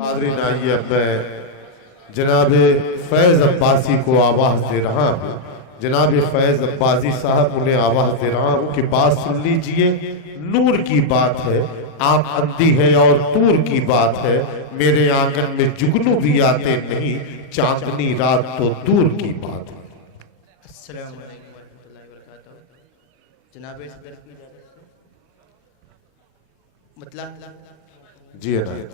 حاضرین آئیے اب میں جناب فیض عباسی کو آواز دے رہا ہوں. جناب فیض عباسی صاحب انہیں آواز دے رہا ہوں کہ بات سن لیجئے. نور کی بات ہے، آپ اندھی ہے اور تور کی بات ہے. میرے آنگن میں جگنو بھی آتے نہیں، چاندنی رات تو دور کی بات ہے. السلام علیکم ورحمۃ اللہ وبرکاتہ. جناب صدر کی اجازت سے مطلب جی عنایت.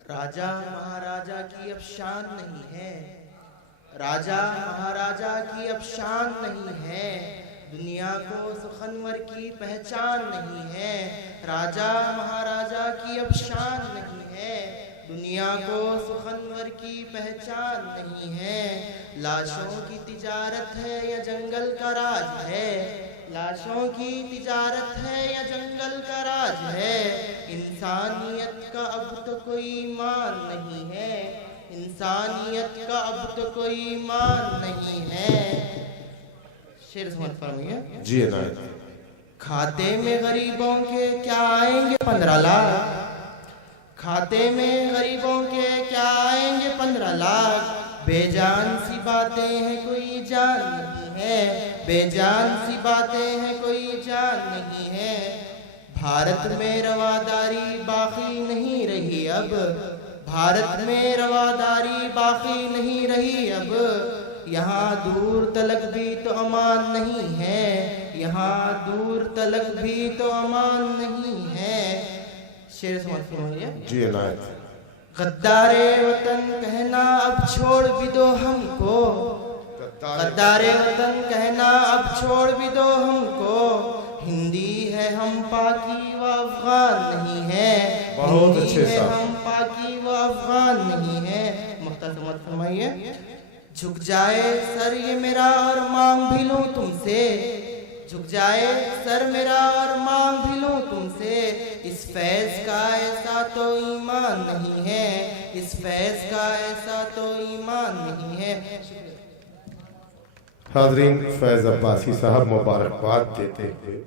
راجہ مہاراجہ کی اب شان نہیں ہے، راجہ مہاراجہ کی اب شان نہیں ہے، دنیا کو سخنور کی پہچان نہیں ہے. راجہ مہاراجہ کی اب شان نہیں ہے، دنیا کو سخنور کی پہچان نہیں ہے. لاشوں کی تجارت ہے یا جنگل کا راج ہے، لاشوں کی تجارت ہے یا جنگل کا راج ہے. انسانیت کا اب تو کوئی ایمان نہیں ہے، انسانیت کا اب تو کوئی ایمان نہیں ہے. شعر سمجھ فرمائیے. جی عنایت. کھاتے میں غریبوں کے کیا آئیں گے 15 لاکھ، کھاتے میں غریبوں کے کیا آئیں گے 15 لاکھ. بے جان سی باتیں ہیں کوئی جان نہیں ہے، بے جان سی باتیں ہیں کوئی جان نہیں ہے. بھارت میں رواداری باقی نہیں رہی اب، بھارت میں رواداری باقی نہیں رہی اب. یہاں دور تلک بھی تو امان نہیں ہے، یہاں دور تلک بھی تو امان نہیں ہے. شعر سمجھ فرمائیے. جی عنایت. غدار وطن کہنا اب چھوڑ بھی دو ہم کو، غدار وطن کہنا اب چھوڑ بھی دو ہم کو. ہندی ہے ہم پاکی و افغان نہیں ہے، بہت اچھے ہندی ہے صاحب. ہم پاکی و افغان نہیں ہے. مختصر سمجھ فرمائیے. جھک جائے سر یہ میرا اور مانگ بھی لوں تم سے، جھک جائے سر میرا اور مانگ بھی لوں تم سے. اس فیض کا ایسا تو ایمان نہیں ہے، اس فیض کا ایسا تو ایمان نہیں ہے. حاضرین، فیض عباسی صاحب مبارکباد دیتے ہوئے